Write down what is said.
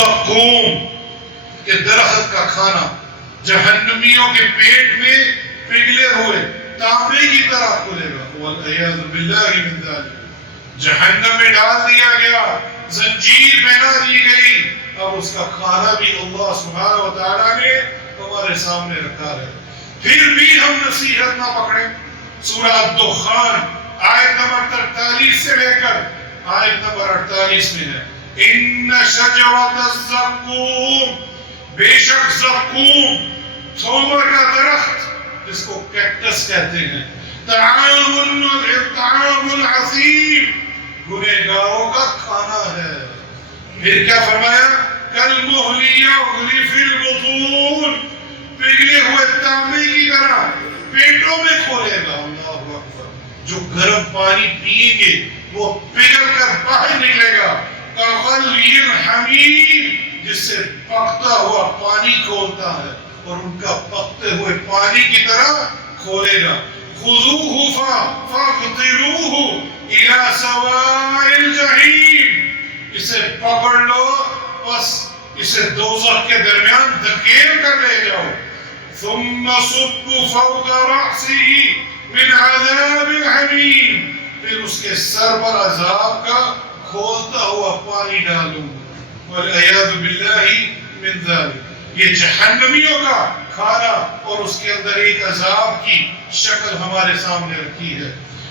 زقوم کے درخت کا کھانا جہنمیوں کے پیٹ میں پگھلے ہوئے تانبے کی طرح کھلے گا. والعیاذ باللہ من ذالک. جہنم میں ڈال دیا گیا, زنجیر پہنا دی گئی, اب اس کا کھانا بھی اللہ سبحانہ و تعالیٰ نے ہمارے سامنے رکھا ہے. پھر بھی ہم نصیحت نہ پکڑیں. سورہ الدخان آیت نمبر 43 سے لے کر آیت نمبر 48 میں ہے, ان شجرۃ الزقوم, بے شک زقوم تھومر کا درخت جس کو کیکٹس کہتے ہیں, طعام العظیم, گنہگاروں کا کھانا ہے. پھر کیا فرمایا, کالمہل یغلی فی البطون, پگھلے ہوئے تانبے کی طرح پیٹوں میں کھولے گا. اللہ اکبر. جو گرم پانی پیئیں گے وہ پگھل کر باہر نکلے گا. کغلی الحمیم, جس سے پکتا ہوا پانی کھولتا ہے, اور ان کا پکتے ہوئے پانی کی طرح کھولے گا. خذوہ فاغتلوہ الی سواء الجحیم, اسے پکڑ لو بس اسے دوزخ کے درمیان دھکیل کر لے جاؤ. ثم صبوا فوق رأسہ من عذاب الحمیم, پھر اس کے سر پر عذاب کا کھولتا ہوا پانی ڈالوں. والعیاذ باللہ من ذالک. یہ جہنمیوں کا کھانا اور اس کے اندر ایک عذاب کی شکل ہمارے سامنے رکھی ہے.